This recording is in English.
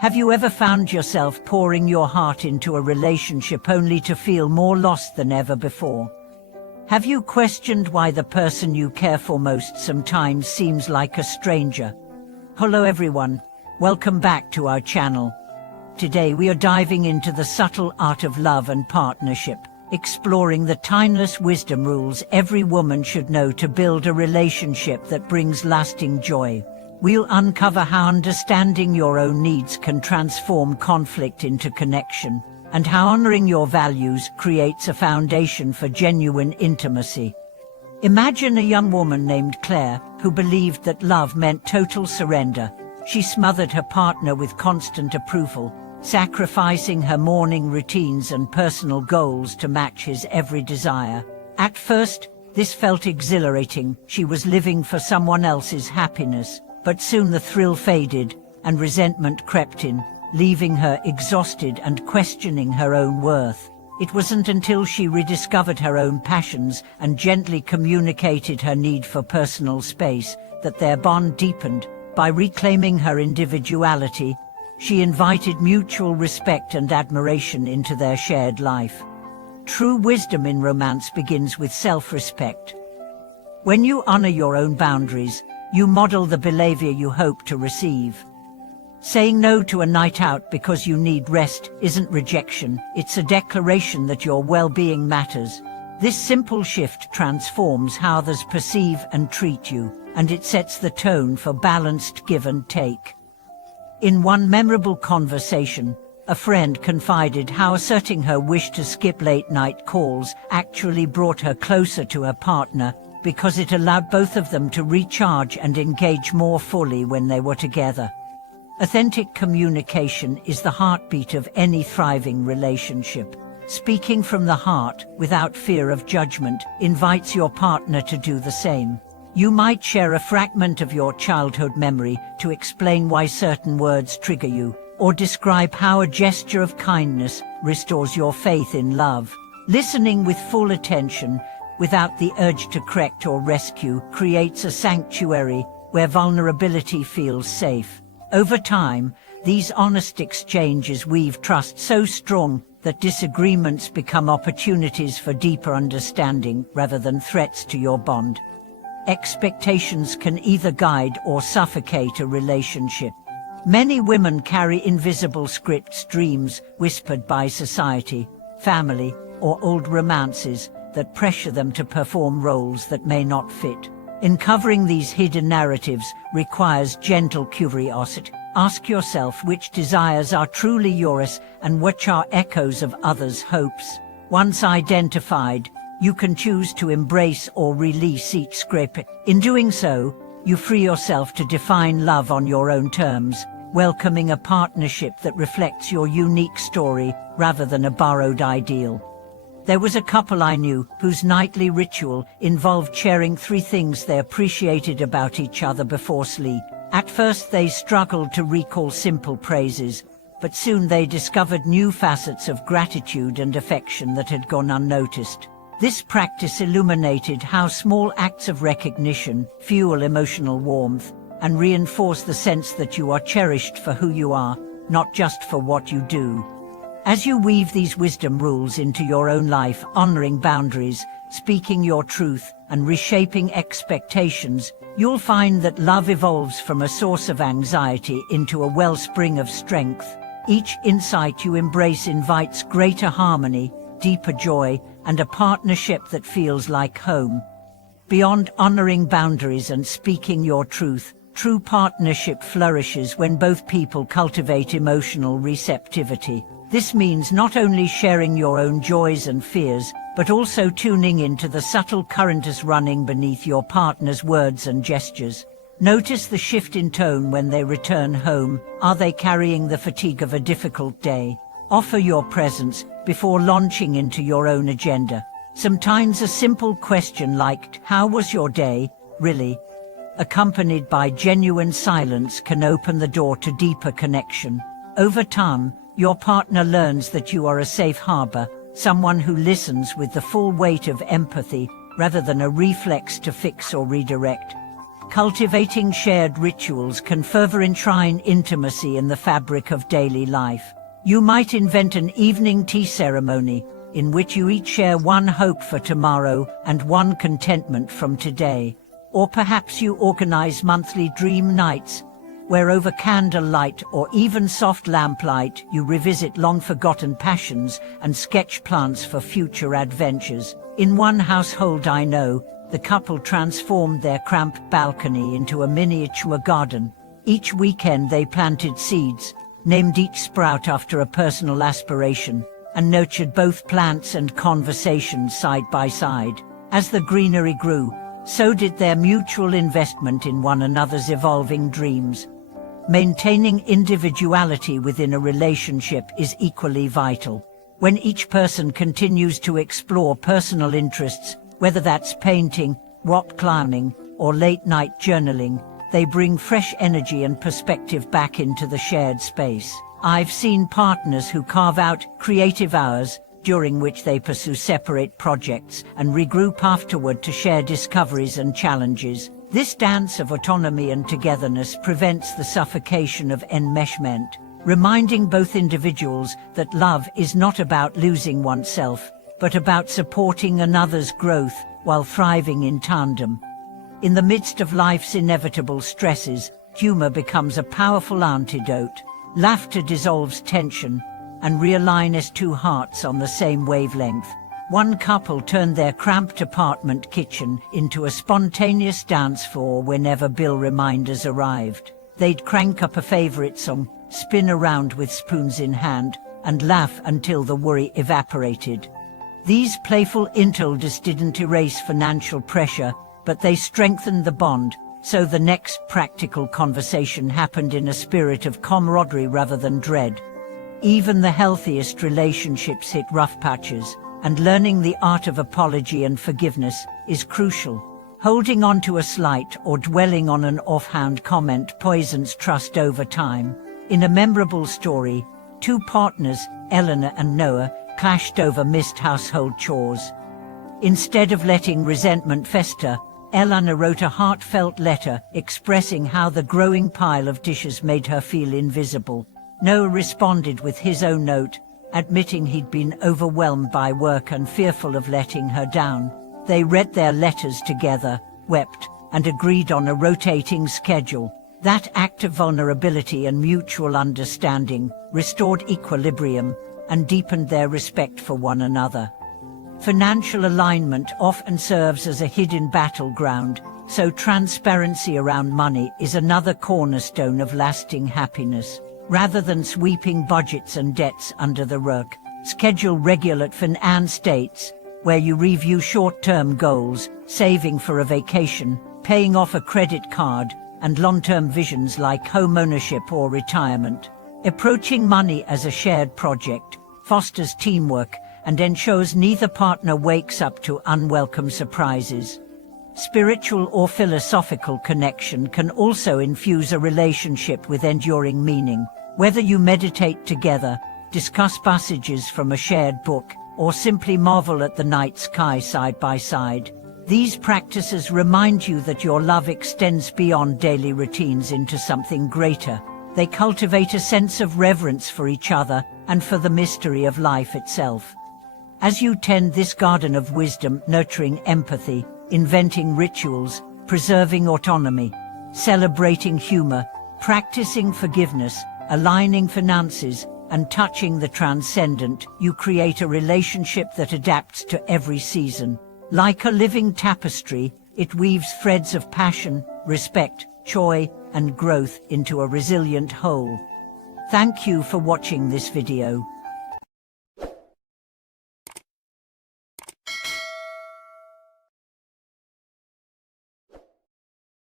Have you ever found yourself pouring your heart into a relationship only to feel more lost than ever before? Have you questioned why the person you care for most sometimes seems like a stranger? Hello everyone, welcome back to our channel. Today we are diving into the subtle art of love and partnership, exploring the timeless wisdom rules every woman should know to build a relationship that brings lasting joy. We'll uncover how understanding your own needs can transform conflict into connection, and how honoring your values creates a foundation for genuine intimacy. Imagine a young woman named Claire, who believed that love meant total surrender. She smothered her partner with constant approval, sacrificing her morning routines and personal goals to match his every desire. At first, this felt exhilarating. She was living for someone else's happiness. But soon the thrill faded, and resentment crept in, leaving her exhausted and questioning her own worth. It wasn't until she rediscovered her own passions and gently communicated her need for personal space that their bond deepened. By reclaiming her individuality, she invited mutual respect and admiration into their shared life. True wisdom in romance begins with self-respect. When you honor your own boundaries, you model the behavior you hope to receive. Saying no to a night out because you need rest isn't rejection, it's a declaration that your well-being matters. This simple shift transforms how others perceive and treat you, and it sets the tone for balanced give and take. In one memorable conversation, a friend confided how asserting her wish to skip late-night calls actually brought her closer to her partner, because it allowed both of them to recharge and engage more fully when they were together. Authentic communication is the heartbeat of any thriving relationship. Speaking from the heart, without fear of judgment, invites your partner to do the same. You might share a fragment of your childhood memory to explain why certain words trigger you, or describe how a gesture of kindness restores your faith in love. Listening with full attention, without the urge to correct or rescue, creates a sanctuary where vulnerability feels safe. Over time, these honest exchanges weave trust so strong that disagreements become opportunities for deeper understanding rather than threats to your bond. Expectations can either guide or suffocate a relationship. Many women carry invisible scripts, dreams whispered by society, family, or old romances that pressure them to perform roles that may not fit. Uncovering these hidden narratives requires gentle curiosity. Ask yourself which desires are truly yours and which are echoes of others' hopes. Once identified, you can choose to embrace or release each script. In doing so, you free yourself to define love on your own terms, welcoming a partnership that reflects your unique story rather than a borrowed ideal. There was a couple I knew whose nightly ritual involved sharing 3 things they appreciated about each other before sleep. At first they struggled to recall simple praises, but soon they discovered new facets of gratitude and affection that had gone unnoticed. This practice illuminated how small acts of recognition fuel emotional warmth and reinforce the sense that you are cherished for who you are, not just for what you do. As you weave these wisdom rules into your own life, honoring boundaries, speaking your truth, and reshaping expectations, you'll find that love evolves from a source of anxiety into a wellspring of strength. Each insight you embrace invites greater harmony, deeper joy, and a partnership that feels like home. Beyond honoring boundaries and speaking your truth, true partnership flourishes when both people cultivate emotional receptivity. This means not only sharing your own joys and fears, but also tuning into the subtle currents running beneath your partner's words and gestures. Notice the shift in tone when they return home. Are they carrying the fatigue of a difficult day? Offer your presence before launching into your own agenda. Sometimes a simple question like, "How was your day?" really, accompanied by genuine silence, can open the door to deeper connection. Over time, your partner learns that you are a safe harbor, someone who listens with the full weight of empathy rather than a reflex to fix or redirect. Cultivating shared rituals can further enshrine intimacy in the fabric of daily life. You might invent an evening tea ceremony in which you each share one hope for tomorrow and one contentment from today. Or perhaps you organize monthly dream nights, where over candlelight or even soft lamplight you revisit long-forgotten passions and sketch plans for future adventures. In one household I know, the couple transformed their cramped balcony into a miniature garden. Each weekend they planted seeds, named each sprout after a personal aspiration, and nurtured both plants and conversations side by side. As the greenery grew, so did their mutual investment in one another's evolving dreams. Maintaining individuality within a relationship is equally vital. When each person continues to explore personal interests, whether that's painting, rock climbing, or late-night journaling, they bring fresh energy and perspective back into the shared space. I've seen partners who carve out creative hours, during which they pursue separate projects and regroup afterward to share discoveries and challenges. This dance of autonomy and togetherness prevents the suffocation of enmeshment, reminding both individuals that love is not about losing oneself, but about supporting another's growth while thriving in tandem. In the midst of life's inevitable stresses, humor becomes a powerful antidote. Laughter dissolves tension and realigns two hearts on the same wavelength. One couple turned their cramped apartment kitchen into a spontaneous dance floor whenever bill reminders arrived. They'd crank up a favorite song, spin around with spoons in hand, and laugh until the worry evaporated. These playful interludes didn't erase financial pressure, but they strengthened the bond, so the next practical conversation happened in a spirit of camaraderie rather than dread. Even the healthiest relationships hit rough patches, and learning the art of apology and forgiveness is crucial. Holding on to a slight or dwelling on an offhand comment poisons trust over time. In a memorable story, two partners, Eleanor and Noah, clashed over missed household chores. Instead of letting resentment fester, Eleanor wrote a heartfelt letter expressing how the growing pile of dishes made her feel invisible. Noah responded with his own note, admitting he'd been overwhelmed by work and fearful of letting her down. They read their letters together, wept, and agreed on a rotating schedule. That act of vulnerability and mutual understanding restored equilibrium and deepened their respect for one another. Financial alignment often serves as a hidden battleground, so transparency around money is another cornerstone of lasting happiness. Rather than sweeping budgets and debts under the rug, schedule regular finance dates, where you review short-term goals, saving for a vacation, paying off a credit card, and long-term visions like home ownership or retirement. Approaching money as a shared project fosters teamwork and ensures neither partner wakes up to unwelcome surprises. Spiritual or philosophical connection can also infuse a relationship with enduring meaning. Whether you meditate together, discuss passages from a shared book, or simply marvel at the night sky side by side, these practices remind you that your love extends beyond daily routines into something greater. They cultivate a sense of reverence for each other and for the mystery of life itself. As you tend this garden of wisdom, nurturing empathy, inventing rituals, preserving autonomy, celebrating humor, practicing forgiveness, aligning finances, and touching the transcendent, you create a relationship that adapts to every season. Like a living tapestry, it weaves threads of passion, respect, joy, and growth into a resilient whole. Thank you for watching this video.